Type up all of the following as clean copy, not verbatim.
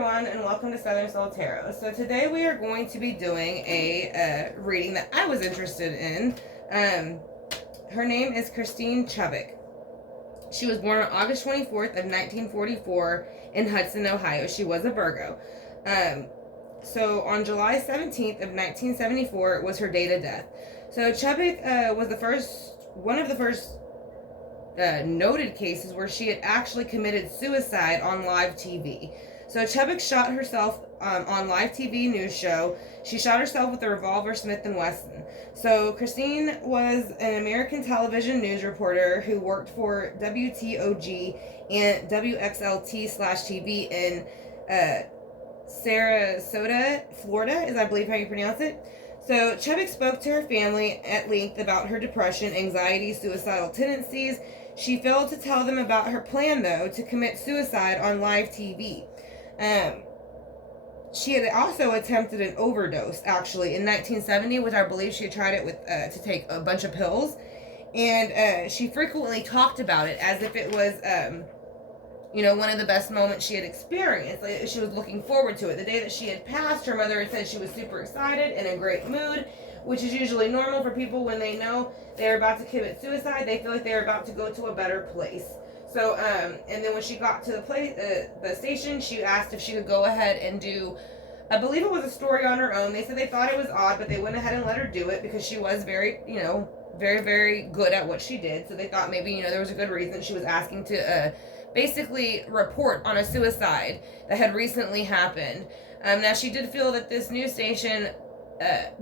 everyone, and welcome to Southern Soul Tarot. So today we are going to be doing a reading that I was interested in. Her name is Christine Chubbick. She was born on August 24th of 1944 in Hudson, Ohio. She was a Virgo. So on July 17th of 1974 was her date of death. So Chubbick was one of the first noted cases where she had actually committed suicide on live TV. So Chubbick shot herself on live TV news show. She shot herself with a revolver Smith & Wesson. So Christine was an American television news reporter who worked for WTOG and WXLT/TV in Sarasota, Florida, is I believe how you pronounce it. So Chubbick spoke to her family at length about her depression, anxiety, suicidal tendencies. She failed to tell them about her plan, though, to commit suicide on live TV. She had also attempted an overdose, actually, in 1970, which I believe she had tried it with to take a bunch of pills. And she frequently talked about it as if it was, one of the best moments she had experienced. Like, she was looking forward to it. The day that she had passed, her mother had said she was super excited, in a great mood, which is usually normal for people when they know they're about to commit suicide. They feel like they're about to go to a better place. So, and then when she got to the station, she asked if she could go ahead and do, I believe it was a story on her own. They said they thought it was odd, but they went ahead and let her do it because she was very, very, very good at what she did. So they thought maybe, there was a good reason she was asking to basically report on a suicide that had recently happened. Now, she did feel that this news station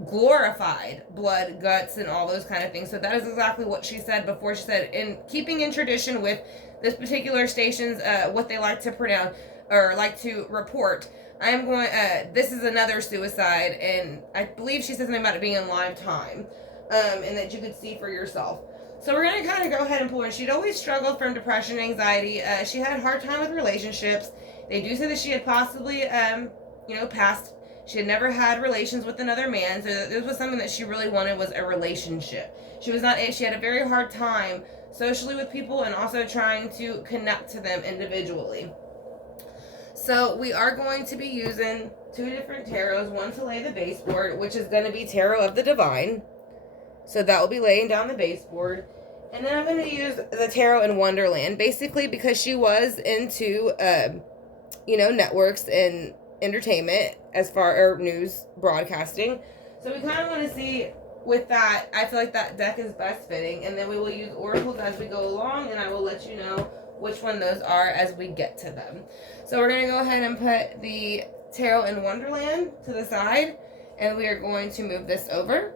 glorified blood, guts, and all those kind of things. So that is exactly what she said before. She said, in keeping in tradition with this particular station's what they like to pronounce or like to report, I'm going. This is another suicide, and I believe she said something about it being in live time, and that you could see for yourself. So we're gonna kind of go ahead and pull her. She'd always struggled from depression, anxiety. She had a hard time with relationships. They do say that she had possibly, passed. She had never had relations with another man, so this was something that she really wanted, was a relationship. She had a very hard time socially with people and also trying to connect to them individually. So we are going to be using two different tarots, one to lay the baseboard, which is going to be Tarot of the Divine. So that will be laying down the baseboard. And then I'm going to use the Tarot in Wonderland, basically because she was into, networks and entertainment as far as news broadcasting. So we kind of want to see with that, I feel like that deck is best fitting, and then we will use oracles as we go along, and I will let you know which one those are as we get to them. So we're going to go ahead and put the Tarot in Wonderland to the side, and we are going to move this over,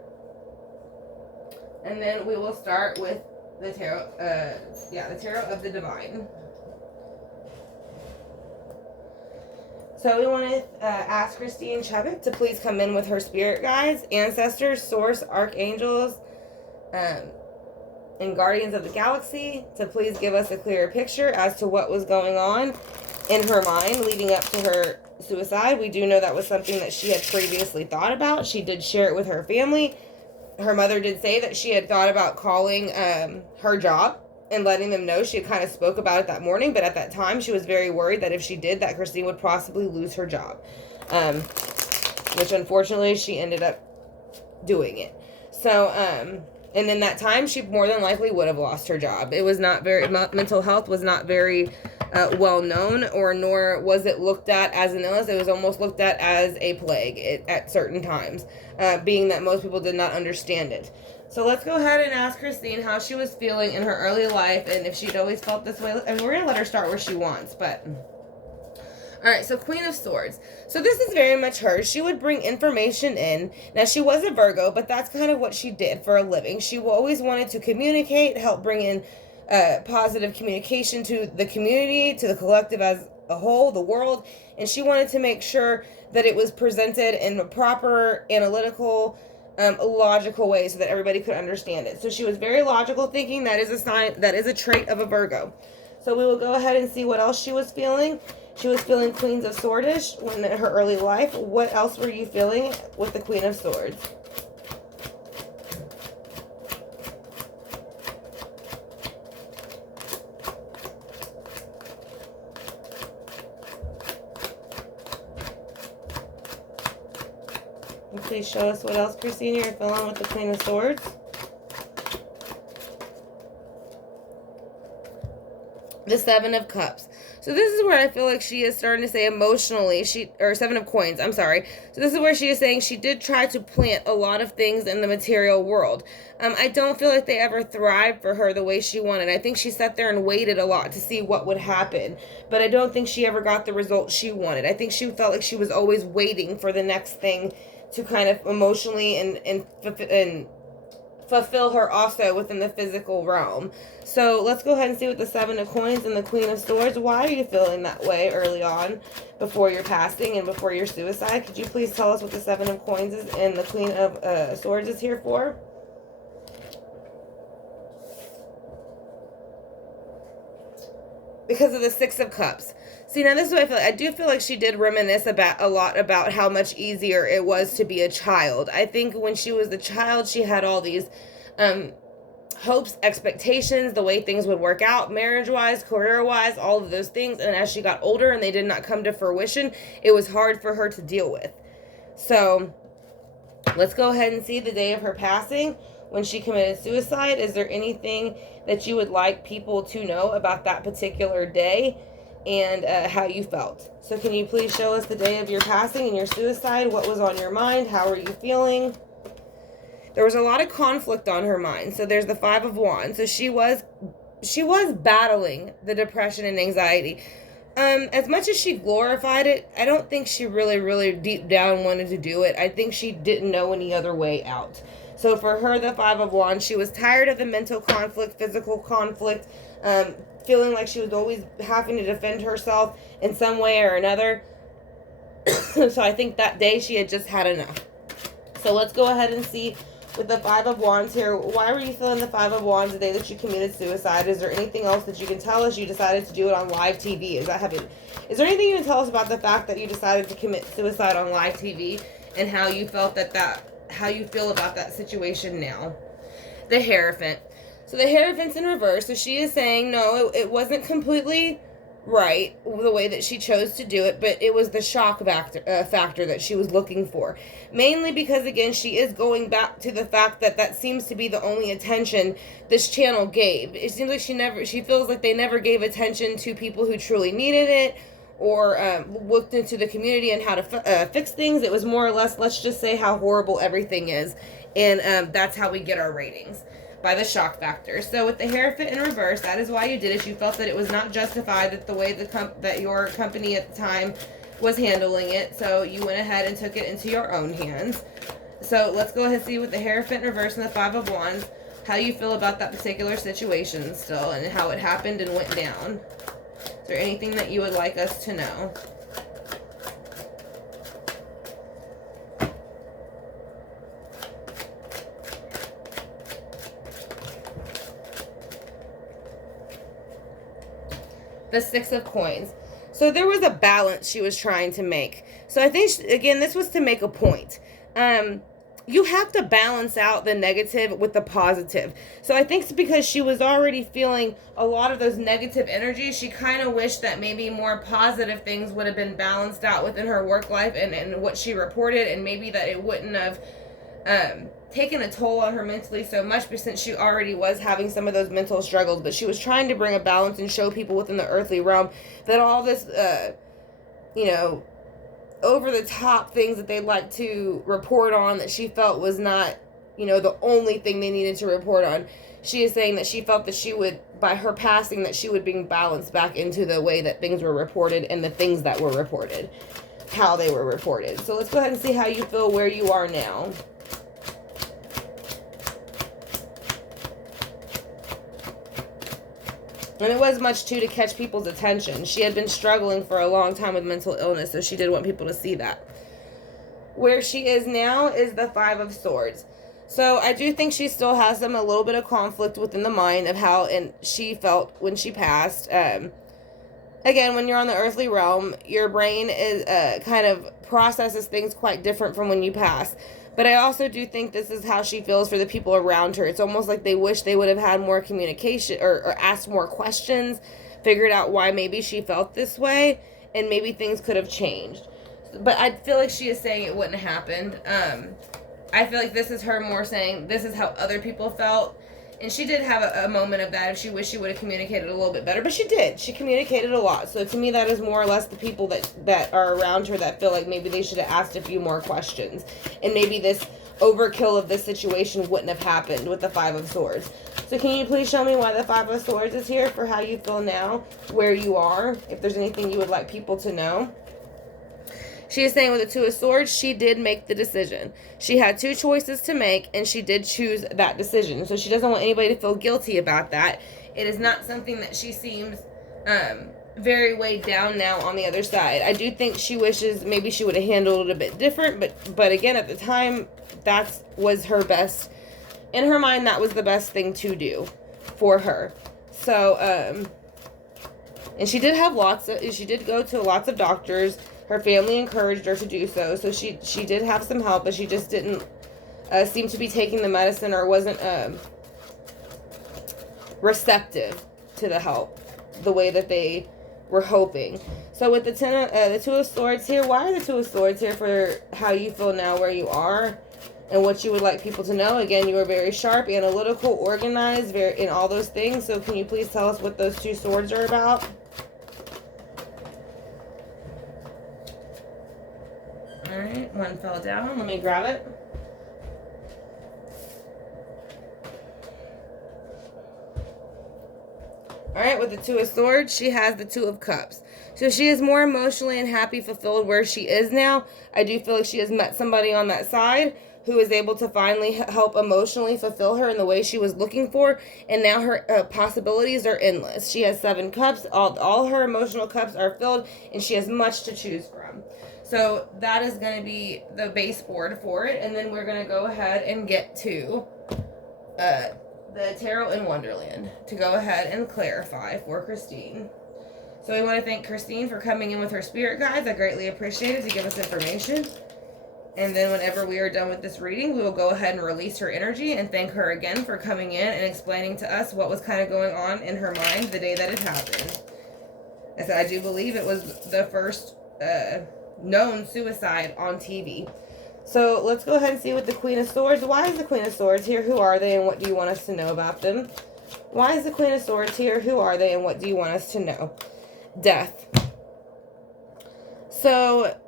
and then we will start with the Tarot, the Tarot of the Divine. So we want to ask Christine Chubbick to please come in with her spirit guides, ancestors, source, archangels, and guardians of the galaxy to please give us a clearer picture as to what was going on in her mind leading up to her suicide. We do know that was something that she had previously thought about. She did share it with her family. Her mother did say that she had thought about calling her job and letting them know. She had kind of spoke about it that morning, but at that time she was very worried that if she did, that Christine would possibly lose her job, which unfortunately she ended up doing it. So and in that time she more than likely would have lost her job. It was not very, mental health was not very well known, or nor was it looked at as an illness. It was almost looked at as a plague at certain times, being that most people did not understand it. So let's go ahead and ask Christine how she was feeling in her early life and if she'd always felt this way. I mean, we're going to let her start where she wants, but... Alright, so Queen of Swords. So this is very much her. She would bring information in. Now, she was a Virgo, but that's kind of what she did for a living. She always wanted to communicate, help bring in positive communication to the community, to the collective as a whole, the world, and she wanted to make sure that it was presented in a proper, analytical, logical way so that everybody could understand it. So she was very logical thinking. That is a sign, that is a trait of a Virgo. So we will go ahead and see what else she was feeling. She was feeling Queens of Swordish in her early life. What else were you feeling with the Queen of Swords? Please show us what else, Christina, you're feeling with the Queen of Swords. The Seven of Cups. So this is where I feel like she is starting to say emotionally, or Seven of Coins, I'm sorry. So this is where she is saying she did try to plant a lot of things in the material world. I don't feel like they ever thrived for her the way she wanted. I think she sat there and waited a lot to see what would happen. But I don't think she ever got the results she wanted. I think she felt like she was always waiting for the next thing to kind of emotionally and fulfill her also within the physical realm. So let's go ahead and see what the Seven of Coins and the Queen of Swords. Why are you feeling that way early on before your passing and before your suicide? Could you please tell us what the Seven of Coins is and the Queen of Swords is here for? Because of the Six of Cups. See, now this is what I feel like. I do feel like she did reminisce a lot about how much easier it was to be a child. I think when she was a child, she had all these hopes, expectations, the way things would work out, marriage-wise, career-wise, all of those things. And as she got older and they did not come to fruition, it was hard for her to deal with. So let's go ahead and see the day of her passing. When she committed suicide, is there anything that you would like people to know about that particular day and how you felt? So can you please show us the day of your passing and your suicide? What was on your mind? How are you feeling? There was a lot of conflict on her mind. So there's the Five of Wands. So she was battling the depression and anxiety. As much as she glorified it, I don't think she really deep down wanted to do it. I think she didn't know any other way out. So for her, the Five of Wands, she was tired of the mental conflict, physical conflict, feeling like she was always having to defend herself in some way or another. So I think that day she had just had enough. So let's go ahead and see with the Five of Wands here. Why were you feeling the Five of Wands the day that you committed suicide? Is there anything else that you can tell us? You decided to do it on live TV. Is there anything you can tell us about the fact that you decided to commit suicide on live TV and how you felt how you feel about that situation now? The Hierophant. So the Hierophant's in reverse. So she is saying, no, it wasn't completely right the way that she chose to do it, but it was the shock factor that she was looking for. Mainly because, again, she is going back to the fact that seems to be the only attention this channel gave. It seems like she feels like they never gave attention to people who truly needed it, or looked into the community and how to fix things. It was more or less, let's just say how horrible everything is. And that's how we get our ratings, by the shock factor. So with the Hierophant in reverse, that is why you did it. You felt that it was not justified that the way that your company at the time was handling it. So you went ahead and took it into your own hands. So let's go ahead and see with the Hierophant in reverse and the Five of Wands, how you feel about that particular situation still and how it happened and went down. Is there anything that you would like us to know? The Six of Coins. So there was a balance she was trying to make. So I think, again, this was to make a point. You have to balance out the negative with the positive. So I think it's because she was already feeling a lot of those negative energies. She kind of wished that maybe more positive things would have been balanced out within her work life and what she reported, and maybe that it wouldn't have taken a toll on her mentally so much, but since she already was having some of those mental struggles. But she was trying to bring a balance and show people within the earthly realm that all this, over the top things that they'd like to report on that she felt was not, the only thing they needed to report on. She is saying that she felt that she would, by her passing, that she would bring balance back into the way that things were reported and the things that were reported, how they were reported. So let's go ahead and see how you feel where you are now. And it was much, too, to catch people's attention. She had been struggling for a long time with mental illness, so she did want people to see that. Where she is now is the Five of Swords. So I do think she still has a little bit of conflict within the mind of how she felt when she passed. Again, when you're on the earthly realm, your brain is kind of processes things quite different from when you pass. But I also do think this is how she feels for the people around her. It's almost like they wish they would have had more communication or asked more questions, figured out why maybe she felt this way, and maybe things could have changed. But I feel like she is saying it wouldn't have happened. I feel like this is her more saying this is how other people felt. And she did have a moment of that if she wished she would have communicated a little bit better. But she did. She communicated a lot. So to me, that is more or less the people that are around her that feel like maybe they should have asked a few more questions. And maybe this overkill of this situation wouldn't have happened with the Five of Swords. So can you please show me why the Five of Swords is here for how you feel now, where you are, if there's anything you would like people to know? She is saying with the Two of Swords, she did make the decision. She had two choices to make, and she did choose that decision. So she doesn't want anybody to feel guilty about that. It is not something that she seems very weighed down now on the other side. I do think she wishes maybe she would have handled it a bit different, but again, at the time, that was her best. In her mind, that was the best thing to do for her. So, and she did have she did go to lots of doctors. Her family encouraged her to do so. So she did have some help, but she just didn't seem to be taking the medicine or wasn't receptive to the help the way that they were hoping. So with the Two of Swords here, why are the Two of Swords here for how you feel now, where you are, and what you would like people to know? Again, you are very sharp, analytical, organized, very in all those things. So can you please tell us what those two swords are about? Alright, one fell down. Let me grab it. Alright, with the Two of Swords, she has the Two of Cups. So she is more emotionally and happy, fulfilled where she is now. I do feel like she has met somebody on that side who is able to finally help emotionally fulfill her in the way she was looking for. And now her possibilities are endless. She has 7 cups. All her emotional cups are filled, and she has much to choose from. So that is going to be the baseboard for it. And then we're going to go ahead and get to the Tarot in Wonderland to go ahead and clarify for Christine. So we want to thank Christine for coming in with her spirit guides. I greatly appreciate it to give us information. And then whenever we are done with this reading, we will go ahead and release her energy and thank her again for coming in and explaining to us what was kind of going on in her mind the day that it happened. As I do believe it was the first known suicide on TV. So let's go ahead and see what the Queen of Swords. Why is the Queen of Swords here? Who are they and what do you want us to know about them? Why is the Queen of Swords here? Who are they and what do you want us to know? Death. So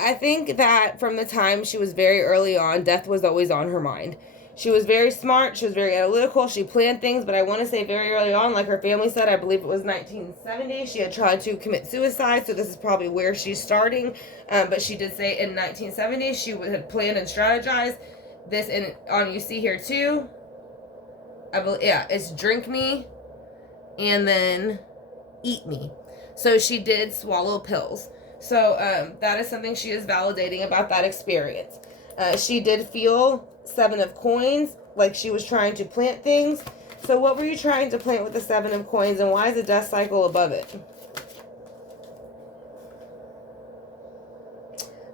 I think that from the time she was very early on, death was always on her mind. She was very smart. She was very analytical. She planned things, but I want to say very early on, like her family said, I believe it was 1970, she had tried to commit suicide, so this is probably where she's starting. But she did say in 1970, she had planned and strategized this, and you see here too, I believe, yeah, it's drink me and then eat me. So she did swallow pills. So that is something she is validating about that experience. She did feel 7 of Coins, like she was trying to plant things. So what were you trying to plant with the 7 of Coins, and why is the death cycle above it?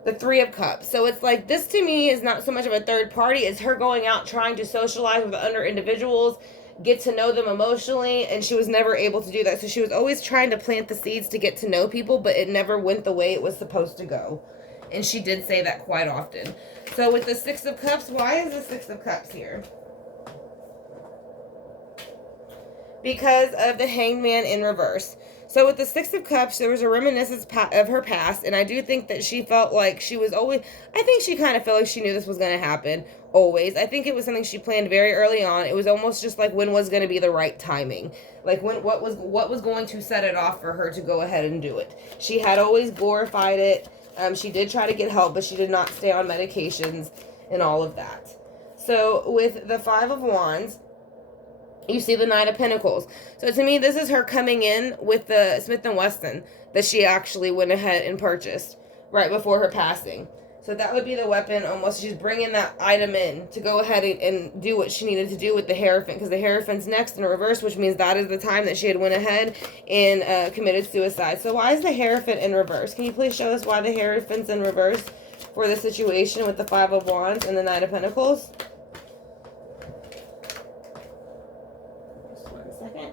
The 3 of Cups. So it's like, this to me is not so much of a third party. It's her going out trying to socialize with other individuals, get to know them emotionally, and she was never able to do that. So she was always trying to plant the seeds to get to know people, but it never went the way it was supposed to go. And she did say that quite often. So with the 6 of Cups, why is the 6 of Cups here? Because of the Hanged Man in reverse. So with the 6 of Cups, there was a reminiscence of her past, and I do think that she felt like she was always, I think she kind of felt like she knew this was going to happen, always. I think it was something she planned very early on. It was almost just like when was going to be the right timing. Like what was going to set it off for her to go ahead and do it. She had always glorified it. She did try to get help, but she did not stay on medications and all of that. So with the 5 of Wands, you see the Knight of Pentacles. So to me, this is her coming in with the Smith & Wesson that she actually went ahead and purchased right before her passing. So that would be the weapon almost. She's bringing that item in to go ahead and do what she needed to do with the Hierophant, because the Hierophant's next in reverse, which means that is the time that she had went ahead and committed suicide. So why is the Hierophant in reverse? Can you please show us why the Hierophant's in reverse for the situation with the 5 of Wands and the Knight of Pentacles? Just 1 second.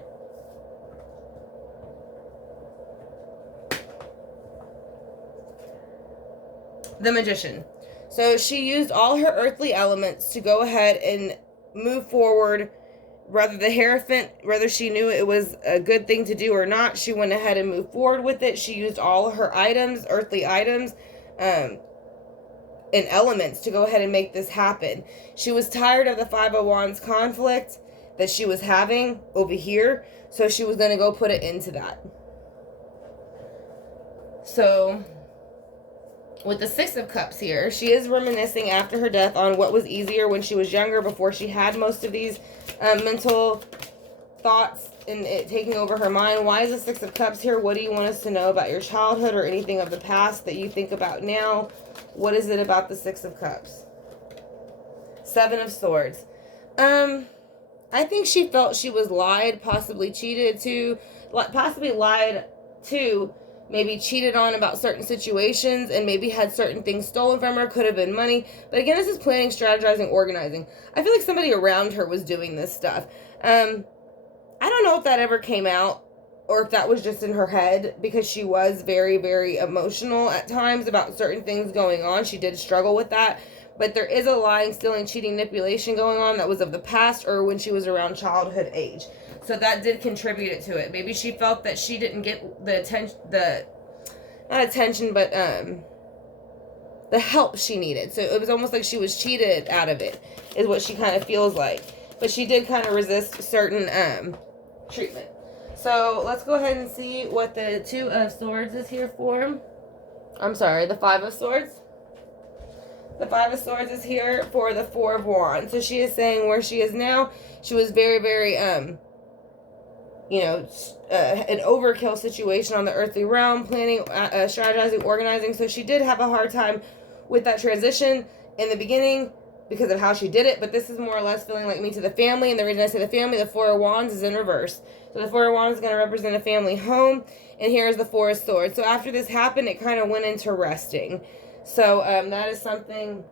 The Magician. So she used all her earthly elements to go ahead and move forward. Whether she knew it was a good thing to do or not, she went ahead and moved forward with it. She used all her items, earthly items, and elements to go ahead and make this happen. She was tired of the Five of Wands conflict that she was having over here, so she was going to go put it into that. So with the Six of Cups here, she is reminiscing after her death on what was easier when she was younger, before she had most of these mental thoughts and it taking over her mind. Why is the Six of Cups here? What do you want us to know about your childhood or anything of the past that you think about now? What is it about the Six of Cups? Seven of Swords. I think she felt she was lied, possibly cheated to, maybe cheated on about certain situations, and maybe had certain things stolen from her. Could have been money. But again, this is planning, strategizing, organizing. I feel like somebody around her was doing this stuff. I don't know if that ever came out or if that was just in her head, because she was very, very emotional at times about certain things going on. She did struggle with that. But there is a lying, stealing, cheating, manipulation going on that was of the past or when she was around childhood age. So that did contribute to it. Maybe she felt that she didn't get the attention, the help she needed. So it was almost like she was cheated out of it, is what she kind of feels like. But she did kind of resist certain treatment. So let's go ahead and see what the Two of Swords is here for. I'm sorry, the Five of Swords. The Five of Swords is here for the Four of Wands. So she is saying where she is now, she was very, very, an overkill situation on the earthly realm, planning, strategizing, organizing. So she did have a hard time with that transition in the beginning because of how she did it. But this is more or less feeling like me to the family. And the reason I say the family, the Four of Wands is in reverse. So the Four of Wands is going to represent a family home. And here's the Four of Swords. So after this happened, it kind of went into resting. So that is something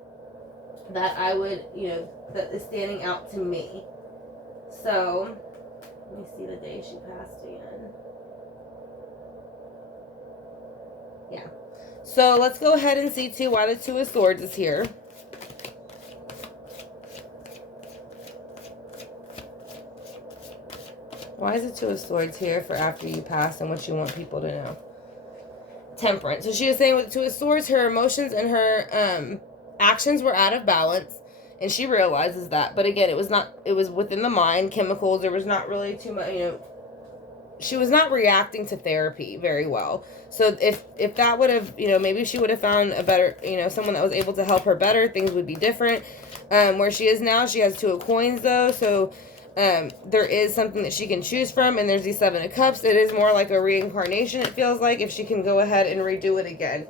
that I would, that is standing out to me. So let me see the day she passed again. Yeah. So let's go ahead and see too why the Two of Swords is here. Why is the Two of Swords here for after you pass and what you want people to know? Temperance. So she is saying with the Two of Swords, her emotions and her actions were out of balance, and she realizes that. But again, it was within the mind, chemicals. There was not really too much, she was not reacting to therapy very well. So if that would have, maybe she would have found a better, someone that was able to help her better, things would be different. Where she is now, she has Two of Coins though, so there is something that she can choose from, and there's the Seven of Cups. It is more like a reincarnation, it feels like, if she can go ahead and redo it again.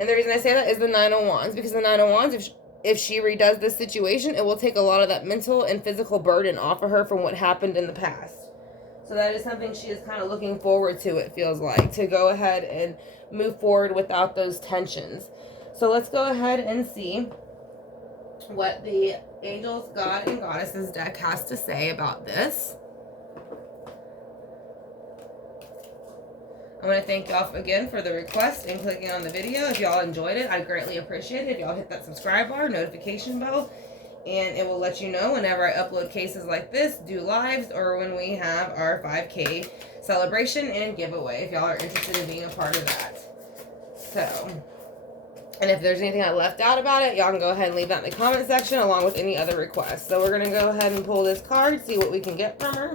And the reason I say that is the Nine of Wands, because the Nine of Wands, if she redoes this situation, it will take a lot of that mental and physical burden off of her from what happened in the past. So that is something she is kind of looking forward to, it feels like, to go ahead and move forward without those tensions. So let's go ahead and see what the Angels, God, and Goddesses deck has to say about this. I want to thank y'all again for the request and clicking on the video. If y'all enjoyed it, I greatly appreciate it. If y'all hit that subscribe bar, notification bell, and it will let you know whenever I upload cases like this, do lives, or when we have our 5K celebration and giveaway, if y'all are interested in being a part of that. So, and if there's anything I left out about it, y'all can go ahead and leave that in the comment section along with any other requests. So we're going to go ahead and pull this card, see what we can get from her.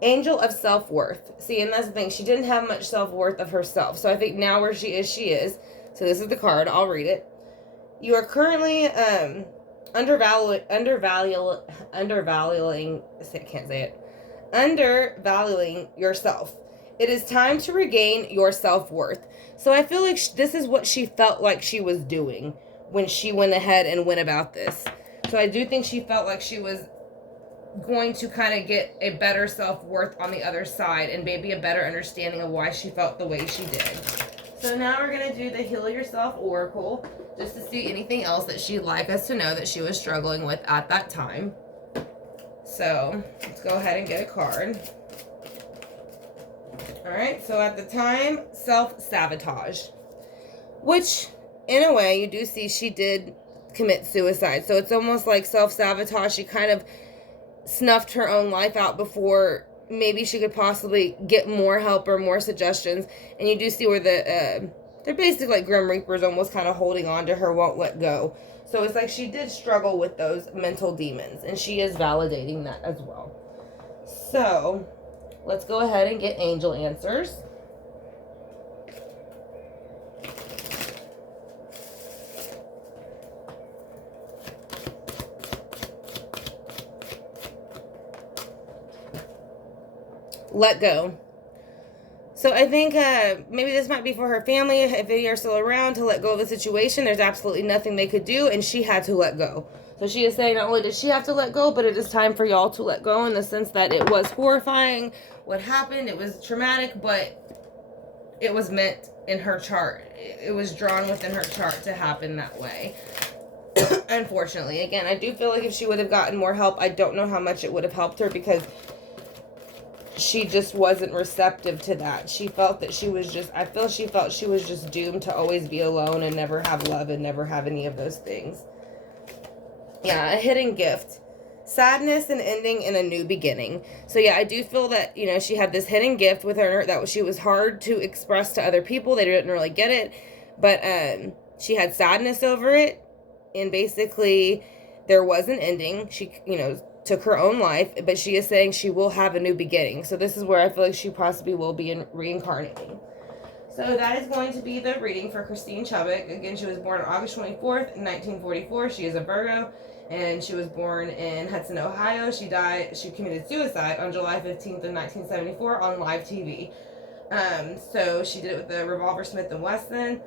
Angel of Self-Worth. See, and that's the thing. She didn't have much self-worth of herself. So I think now where she is, she is. So this is the card. I'll read it. You are currently undervaluing yourself. It is time to regain your self-worth. So I feel like this is what she felt like she was doing when she went ahead and went about this. So I do think she felt like she was going to kind of get a better self-worth on the other side and maybe a better understanding of why she felt the way she did. So now we're going to do the Heal Yourself Oracle just to see anything else that she'd like us to know that she was struggling with at that time. So let's go ahead and get a card. Alright, so at the time, self-sabotage. Which, in a way, you do see she did commit suicide. So it's almost like self-sabotage. She kind of snuffed her own life out before maybe she could possibly get more help or more suggestions. And you do see where they're basically like Grim Reapers almost kind of holding on to her, won't let go. So it's like she did struggle with those mental demons, and she is validating that as well. So let's go ahead and get angel answers. Let go. So I think maybe this might be for her family, if they are still around, to let go of the situation. There's absolutely nothing they could do, and she had to let go. So she is saying not only did she have to let go, but it is time for y'all to let go, in the sense that it was horrifying what happened. It was traumatic, but it was meant in her chart. It was drawn within her chart to happen that way. Unfortunately. Again, I do feel like if she would have gotten more help, I don't know how much it would have helped her, because she just wasn't receptive to that. She felt that she was just, I feel she felt she was just doomed to always be alone and never have love and never have any of those things. Yeah, a hidden gift. Sadness and ending in a new beginning. So yeah, I do feel that, you know, she had this hidden gift with her that she was hard to express to other people. They didn't really get it. But she had sadness over it. And basically, there was an ending. She, you know, took her own life, but she is saying she will have a new beginning. So this is where I feel like she possibly will be reincarnating. So that is going to be the reading for Christine Chubbick. Again, she was born on August 24th, 1944. She is a Virgo, and she was born in Hudson, Ohio. She committed suicide on July 15th of 1974 on live TV. So she did it with the revolver Smith & Wesson.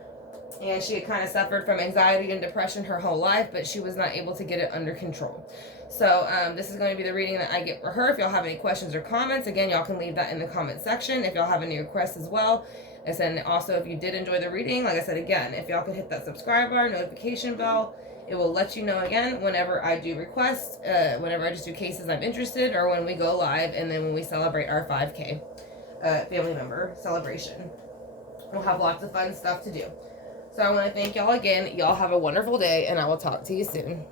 And she had kind of suffered from anxiety and depression her whole life, but she was not able to get it under control. So this is going to be the reading that I get for her. If y'all have any questions or comments, again, y'all can leave that in the comment section. If y'all have any requests as well. And also, if you did enjoy the reading, like I said, again, if y'all could hit that subscribe bar, notification bell, it will let you know again whenever I do requests, whenever I just do cases I'm interested, or when we go live, and then when we celebrate our 5K family member celebration. We'll have lots of fun stuff to do. So I want to thank y'all again. Y'all have a wonderful day, and I will talk to you soon.